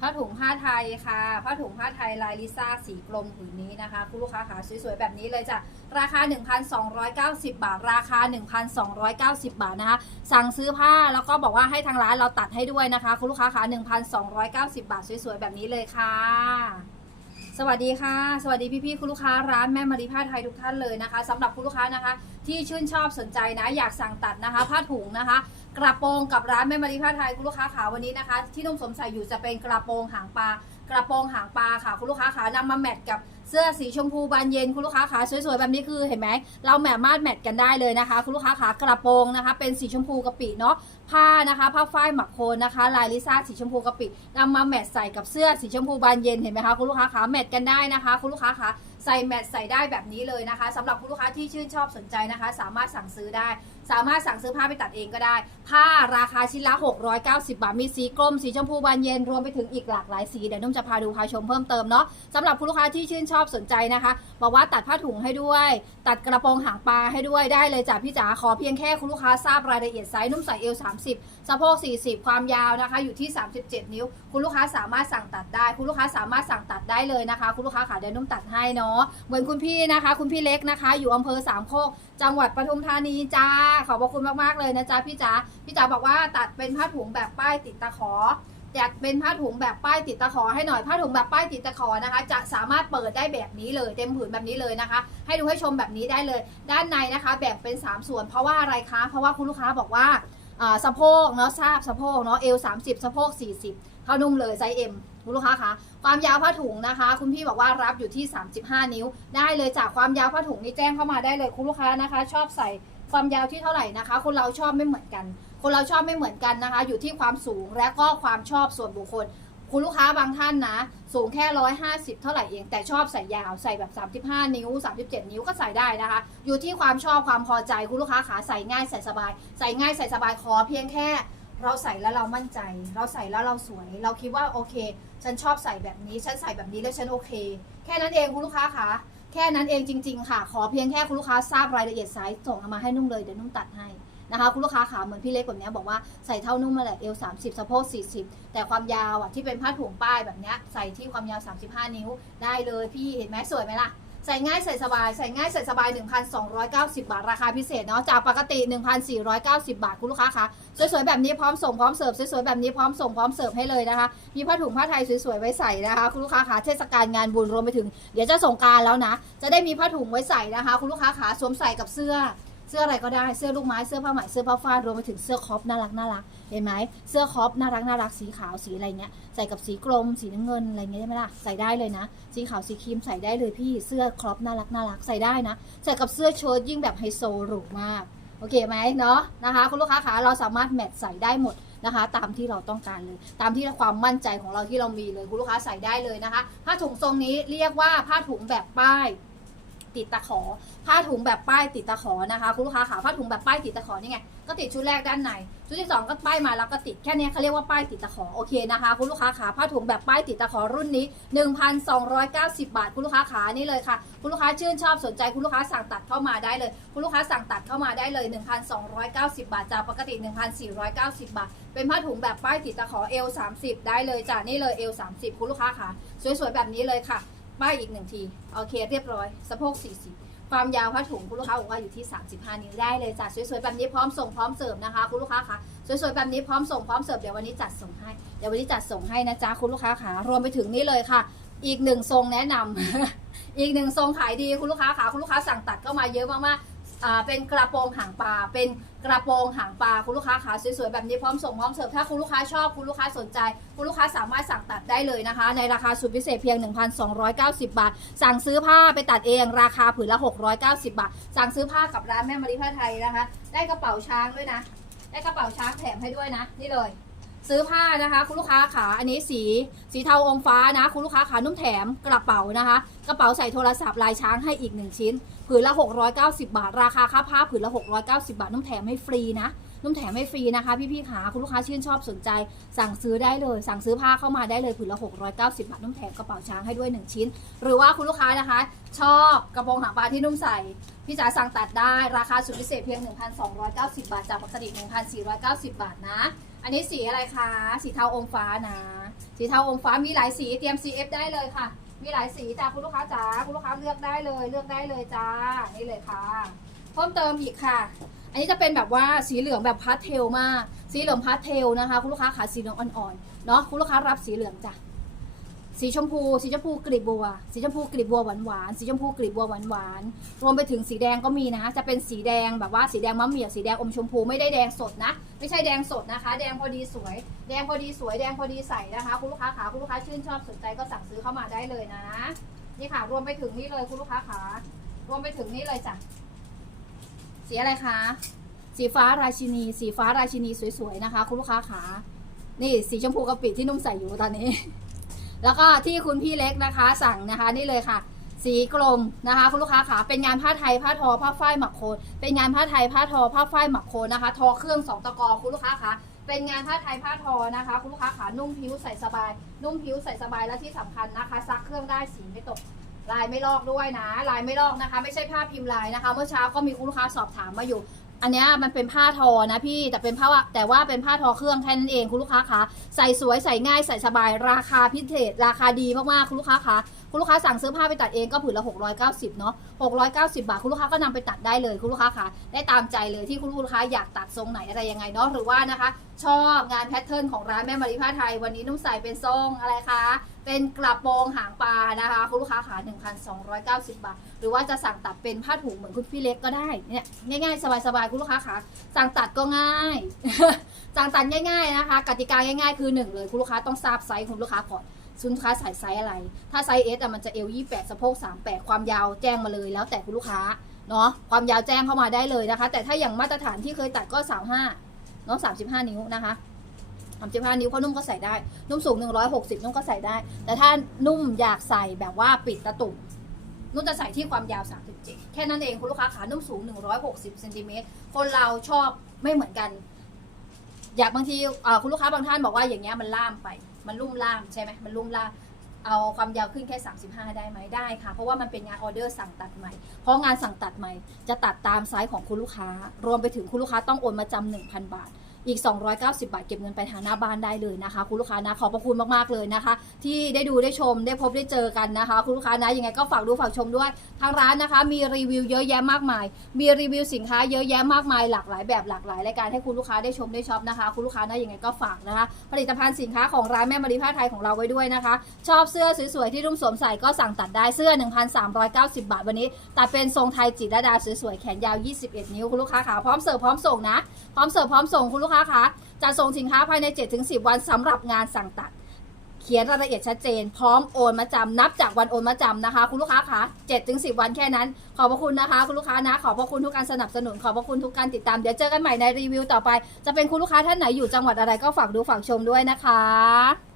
ผ้าถุงผ้าไทยค่ะ ผ้าถุงผ้าไทยลายลิซ่าสีกลมผืนนี้นะคะ คุณลูกค้าขาสวยๆ แบบนี้เลยจ้ะ ราคา 1,290 บาท ราคา 1,290 บาทนะคะ สั่งซื้อผ้าแล้วก็บอกว่าให้ทางร้านเราตัดให้ด้วยนะคะ คุณลูกค้าขา1,290 บาทสวยๆ แบบนี้เลยค่ะสวัสดีค่ะ สวัสดีพี่ๆคุณลูกค้าร้านแม่มารีผ้าไทยทุกท่านเลยนะคะสำหรับคุณลูกค้านะคะ ที่ชื่นชอบสนใจนะอยากสั่งตัดนะคะ ผ้าถุงนะคะ กระโปรงกับร้านแม่มารีผ้าไทยคุณลูกค้าขาวันนี้นะคะ ที่นุ่มสมใส่อยู่จะเป็นกระโปรงหางปลากระโปรงหางปลาค่ะ คุณลูกค้าขานำมาแมทกับเสื้อสีชมพูบานเย็นคุณลูกค้าขาสวยๆแบบนี้คือเห็นไหมเราแมทมาดแมทกันได้เลยนะคะ คุณลูกค้าขากระโปรงนะคะ เป็นสีชมพูกะปิเนาะผ้านะคะผ้าฝ้ายหมักโคนนะคะ ลายลิซ่าสีชมพูกะปินำมาแมทใส่กับเสื้อสีชมพูบานเย็นเห็นไหมคะคุณลูกค้าขาแมทกันได้นะคะ คุณลูกค้าขาใส่แมทใส่ได้แบบนี้เลยนะคะสำหรับคุณลูกค้าที่ชื่นชอบสนใจนะคะ สามารถสั่งซื้อได้ สามารถสั่งซื้อผ้าไปตัดเองก็ได้ ผ้าราคาชิ้นละ 690 บาท มีสีกลม สีชมพูบานเย็น รวมไปถึงอีกหลากหลายสี เดี๋ยวนุ่มจะพาดูพาชมเพิ่มเติมเนาะสำหรับคุณลูกค้าที่ชื่นชอบสนใจนะคะ บอกว่าตัดผ้าถุงให้ด้วย ตัดกระโปรงหางปลาให้ด้วย ได้เลยจ้ะพี่จ๋า ขอเพียงแค่คุณลูกค้าทราบรายละเอียดไซส์นุ่มใส่เอว 30 สะโพก 40 ความยาวนะคะ อยู่ที่ 37 นิ้ว คุณลูกค้าสามารถสั่งตัดได้ คุณลูกค้าสามารถสั่งตัดได้เลยนะคะ คุณลูกค้าขาเดี๋ยวนุ่มตัดให้เนาะ เหมือนคุณพี่นะคะ คุณพี่เล็กนะคะ อยู่อำเภอสามโคก จังหวัดปทุมธานีจ้าขอบพระคุณมากๆเลยนะจ๊ะพี่จ๋าพี่จ๋าบอกว่าตัดเป็นผ้าถุงแบบป้ายติดตะขออยากเป็นผ้าถุงแบบป้ายติดตะขอให้หน่อยผ้าถุงแบบป้ายติดตะขอนะคะ จะสามารถเปิดได้แบบนี้เลยเต็มผืนแบบนี้เลยนะคะ ให้ดูให้ชมแบบนี้ได้เลย ด้านในนะคะแบ่งเป็น 3 ส่วน เพราะว่าอะไรคะเพราะว่าคุณลูกค้าบอกว่าสะโพกเนาะทราบสะโพกเนาะเอว30สะโพก40เท่านุ่มเลยไซส์เอ็มคุณลูกค้าคะความยาวผ้าถุงนะคะ คุณพี่บอกว่ารับอยู่ที่ 35 นิ้ว ได้เลยจากความยาวผ้าถุงนี่แจ้งเข้ามาได้เลยคุณลูกค้านะคะ ชอบใส่ ความยาวที่เท่าไหร่นะคะ คนเราชอบไม่เหมือนกัน คนเราชอบไม่เหมือนกันนะคะ อยู่ที่ความสูงและก็ความชอบส่วนบุคคล คุณลูกค้าบางท่านนะ สูงแค่150เท่าไหร่เอง แต่ชอบใส่ยาวใส่แบบ 35 นิ้ว 37 นิ้วก็ใส่ได้นะคะ อยู่ที่ความชอบความพอใจคุณลูกค้าขาใส่ง่ายใส่สบาย ใส่ง่ายใส่สบายขอเพียงแค่เราใส่แล้วเรามั่นใจ เราใส่แล้วเราสวย เราคิดว่าโอเค ฉันชอบใส่แบบนี้ ฉันใส่แบบนี้แล้วฉันโอเค แค่นั้นเองคุณลูกค้าคะ แค่นั้นเองจริง ๆ ค่ะ ขอเพียงแค่คุณลูกค้าทราบรายละเอียดไซส์ส่งมาให้นุ่มเลยเดี๋ยวนุ่มตัดให้นะคะคุณลูกค้าขาเหมือนพี่เล็กแบบนี้บอกว่าใส่เท่านุ่มมาแหละเอว30สะโพก40 แต่ความยาวอะที่เป็นผ้าถุงป้ายแบบนี้ใส่ที่ความยาว 35 นิ้วได้เลยพี่เห็นไหมสวยไหมล่ะ ใส่ง่ายใส่สบาย ใส่ง่ายใส่สบาย 1,290 บาท ราคาพิเศษเนาะ จากปกติ 1,490 บาท คุณลูกค้าคะสวยๆแบบนี้พร้อมส่งพร้อมเสิร์ฟ สวยๆแบบนี้พร้อมส่งพร้อมเสิร์ฟให้เลยนะคะ มีผ้าถุงผ้าไทยสวยๆไว้ใส่นะคะ คุณลูกค้าคะเทศกาลงานบุญรวมไปถึง เดี๋ยวจะส่งการแล้วนะ จะได้มีผ้าถุงไว้ใส่นะคะ คุณลูกค้าขาสวมใส่กับเสื้อ เสื้ออะไรก็ได้เสื้อลูกไม้เสื้อผ้าไหมเสื้อผ้าฝ้ายรวมไปถึงเสื้อคอปน่ารักน่ารักเห็นไหมเสื้อคอปน่ารักน่ารักสีขาวสีอะไรเงี้ยใส่กับสีกรมสีน้ำเงินอะไรเงี้ยได้ไหมล่ะใส่ได้เลยนะ สีขาวสีครีมใส่ได้เลยพี่เสื้อคอปน่ารักน่ารักใส่ได้นะ ใส่กับเสื้อเชิ้ตยิ่งแบบไฮโซหรูมากโอเคไหมเนาะนะคะคุณลูกค้าขาเราสามารถแมทใส่ได้หมดนะคะ ตามที่เราต้องการเลย ตามที่ความมั่นใจของเราที่เรามีเลยคุณลูกค้าใส่ได้เลยนะคะ ผ้าถุงทรงนี้เรียกว่าผ้าถุงแบบป้าย ติดตะขอ ผ้าถุงแบบป้ายติดตะขอนะคะ คุณลูกค้าขาผ้าถุงแบบป้ายติดตะขอนี่ไงก็ติดชุดแรกด้านในชุดที่สองก็ป้ายมาแล้วก็ติดแค่นี้เขาเรียกว่าป้ายติดตะขอโอเคนะคะ คุณลูกค้าขาผ้าถุงแบบป้ายติดตะขอรุ่นนี้ 1,290 บาท คุณลูกค้าขานี่เลยค่ะ คุณลูกค้าชื่นชอบสนใจคุณลูกค้าสั่งตัดเข้ามาได้เลย คุณลูกค้าสั่งตัดเข้ามาได้เลย 1,290 บาทจากปกติ 1,490 บาท เป็นผ้าถุงแบบป้ายติดตะขอเอล30 ได้เลยจ้ะนี่เลยเอล30 คุณลูกค้าขาสวยๆแบบนี้เลยค่ะ ป้ายอีกหนึ่งที โอเค เรียบร้อยสะโพก 40 ความยาวผ้าถุงคุณลูกค้าบอกว่าอยู่ที่ 35 นิ้วได้เลยจ้ะสวยๆแบบนี้พร้อมส่งพร้อมเสิร์ฟนะคะคุณลูกค้าคะสวยๆแบบนี้พร้อมส่งพร้อมเสิร์ฟเดี๋ยววันนี้จัดส่งให้เดี๋ยววันนี้จัดส่งให้นะจ๊ะคุณลูกค้าขารวมไปถึงนี่เลยค่ะ อีกหนึ่งทรงแนะนำอีกหนึ่งทรงขายดีคุณลูกค้าขาคุณลูกค้าสั่งตัดเข้ามาเยอะมากๆ อ่าเป็นกระโปรงหางปลาเป็นกระโปรงหางปลาคุณลูกค้าขาสวยๆแบบนี้พร้อมส่งพร้อมเสิร์ฟถ้าคุณลูกค้าชอบคุณลูกค้าสนใจ คุณลูกค้าสามารถสั่งตัดได้เลยนะคะ ในราคาสุดพิเศษเพียง 1,290 บาท สั่งซื้อผ้าไปตัดเองราคาผืนละ 690 บาท สั่งซื้อผ้ากับร้านแม่มาริผ้าไทยนะคะ ได้กระเป๋าช้างด้วยนะ ได้กระเป๋าช้างแถมให้ด้วยนะ นี่เลยซื้อผ้านะคะ คุณลูกค้าขาอันนี้สีสีเทาอมฟ้านะ คุณลูกค้าขานุ่มแถมกระเป๋านะคะ กระเป๋าใส่โทรศัพท์ลายช้างให้อีกหนึ่งชิ้น ผืนละ 690 บาท ราคาค่าผ้าผืนละ 690 บาทนุ่มแถมให้ฟรีนะนุ่มแถมให้ฟรีนะคะ พี่ๆขาคุณลูกค้าชื่นชอบสนใจ สั่งซื้อได้เลย สั่งซื้อผ้าเข้ามาได้เลยผืนละ 690 บาทนุ่มแถมกระเป๋าช้างให้ด้วย 1 ชิ้น หรือว่าคุณลูกค้านะคะ ชอบกระโปรงหางปลาที่นุ่มใส่ พี่จ๋าสั่งตัดได้ ราคาสุดพิเศษเพียง 1,290 บาท จากปกติ 1,490 บาทนะ อันนี้สีอะไรคะ สีเทาอมฟ้านะ สีเทาอมฟ้ามีหลายสี เตรียม CF ได้เลยค่ะ มีหลายสีจ้าคุณลูกค้าจ๋าคุณลูกค้าเลือกได้เลย เลือกได้เลยจ้านี่เลยค่ะ เพิ่มเติมอีกค่ะ อันนี้จะเป็นแบบว่าสีเหลืองแบบพาสเทลมาก สีเหลืองพาสเทลนะคะ คุณลูกค้าขาสีเหลืองอ่อนๆเนาะคุณลูกค้ารับสีเหลืองจ้ะสีชมพู สีชมพูกลีบบัว สีชมพูกลีบบัวหวานๆสีชมพูกลีบบัวหวานๆรวมไปถึงสีแดงก็มีนะ จะเป็นสีแดงแบบว่าสีแดงมะเหมี่ยวสีแดงอมชมพูไม่ได้แดงสดนะ ไม่ใช่แดงสดนะคะ แดงพอดีสวย แดงพอดีสวย แดงพอดีใสนะคะ คุณลูกค้าขาคุณลูกค้าชื่นชอบสนใจก็สั่งซื้อเข้ามาได้เลยนะ นี่ค่ะ รวมไปถึงนี่เลยคุณลูกค้าขารวมไปถึงนี่เลยจ้ะ สีอะไรคะ สีฟ้าราชินี สีฟ้าราชินีสวยๆนะคะ คุณลูกค้าขา นี่สีชมพูกะปิที่นุ่มใส่อยู่ตอนนี้ แล้วก็ที่คุณพี่เล็กนะคะ สั่งนะคะ นี่เลยค่ะ สีกลมนะคะคุณลูกค้าขาเป็นงานผ้าไทยผ้าทอผ้าฝ้ายหมักโคนเป็นงานผ้าไทยผ้าทอผ้าฝ้ายหมักโคนนะคะ ทอเครื่องสองตะกอคุณลูกค้าขาเป็นงานผ้าไทยผ้าทอนะคะ คุณลูกค้าขานุ่มผิวใส่สบาย นุ่มผิวใส่สบายและที่สำคัญนะคะ ซักเครื่องได้สีไม่ตกลายไม่ลอกด้วยนะ ลายไม่ลอกนะคะ ไม่ใช่ผ้าพิมพ์ลายนะคะ เมื่อเช้าก็มีคุณลูกค้าสอบถามมาอยู่อันนี้มันเป็นผ้าทอนะพี่แต่เป็นผ้าแต่ว่าเป็นผ้าทอเครื่องแค่นั้นเองคุณลูกค้าคะใส่สวยใส่ง่ายใส่สบายราคาพิเศษราคาดีมากๆคุณลูกค้าคะ คุณลูกค้าสั่งซื้อผ้าไปตัดเองก็ผืนละ 690 เนาะ690 บาท คุณลูกค้าก็นำไปตัดได้เลย คุณลูกค้าคะได้ตามใจเลยที่คุณลูกค้าอยากตัดทรงไหนอะไรยังไงเนาะ หรือว่านะคะ ชอบงานแพทเทิร์นของร้านแม่มาริผ้าไทย วันนี้นุ่มใส่เป็นทรงอะไรคะ เป็นกระโปรงหางปลานะคะ คุณลูกค้าขา1,290 บาท หรือว่าจะสั่งตัดเป็นผ้าถุงเหมือนคุณพี่เล็กก็ได้เนี่ยง่ายๆสบายๆคุณลูกค้าขาสั่งตัดก็ง่ายสั่งตัดง่ายๆนะคะ กติกาง่ายๆ คือหนึ่งเลยคุณลูกค้าต้องทราบไซส์คุณลูกค้าก่อน คุณลูกค้าใส่ไซส์อะไร ถ้าไซส์เอสมันจะเอลยี่แปดสะโพกสามแปดความยาวแจ้งมาเลยแล้วแต่คุณลูกค้าเนาะความยาวแจ้งเข้ามาได้เลยนะคะ แต่ถ้าอย่างมาตรฐานที่เคยตัดก็สามห้าเนาะสามสิบห้านิ้วนะคะสามสิบห้านิ้วเพราะนุ่มก็ใส่ได้ นุ่มสูงหนึ่งร้อยหกสิบนุ่มก็ใส่ได้ แต่ถ้านุ่มอยากใส่แบบว่าปิดตะตุ่มนุ่มจะใส่ที่ความยาว 37 แค่นั้นเองคุณลูกค้าขานุ่มสูง 160เซนติเมตรคนเราชอบไม่เหมือนกัน อยากบางทีคุณลูกค้าบางท่านบอกว่าอย่างเงี้ยมันล่ามไป มันลุ่มล่ามใช่ไหมมันลุ่มล่ามเอาความยาวขึ้นแค่ 35 ได้ไหมได้ค่ะ เพราะว่ามันเป็นงานออเดอร์สั่งตัดใหม่ เพราะงานสั่งตัดใหม่ จะตัดตามไซส์ของคุณลูกค้า รวมไปถึงคุณลูกค้าต้องโอนมาจำ1,000 บาท อีก 290 บาทเก็บเงินไปทางหน้าบ้านได้เลยนะคะ คุณลูกค้านะขอบพระคุณมากๆเลยนะคะ ที่ได้ดูได้ชมได้พบได้เจอกันนะคะ คุณลูกค้านะยังไงก็ฝากดูฝากชมด้วย ทางร้านนะคะ มีรีวิวเยอะแยะมากมาย มีรีวิวสินค้าเยอะแยะมากมายหลากหลายแบบหลากหลายรายการให้คุณลูกค้าได้ชมได้ช็อปนะคะ คุณลูกค้านะยังไงก็ฝากนะคะ ผลิตภัณฑ์สินค้าของร้านแม่มารีผ้าไทยของเราไว้ด้วยนะคะ ชอบเสื้อสวยๆที่รุ่มสวมใส่ก็สั่งตัดได้เสื้อ 1,390 บาทวันนี้ตัดเป็นทรงไทยจิตรดาสวยๆแขนยาว 21 นิ้วคุณลูกค้าขาพร้อมเสิร์ฟพร้อมส่งนะพร้อมเสิร์ฟพร้อมส่งคุณลูกค้าคะจะส่งสินค้าภายใน 7-10 วันสำหรับงานสั่งตัด เขียนรายละเอียดชัดเจน พร้อมโอนมาจำนับจากวันโอนมาจำนะคะ คุณลูกค้าคะ7-10 วันแค่นั้น ขอบพระคุณนะคะ คุณลูกค้านะ ขอบพระคุณทุกการสนับสนุน ขอบพระคุณทุกการติดตาม เดี๋ยวเจอกันใหม่ในรีวิวต่อไป จะเป็นคุณลูกค้าท่านไหนอยู่จังหวัดอะไรก็ฝากดูฝากชมด้วยนะคะ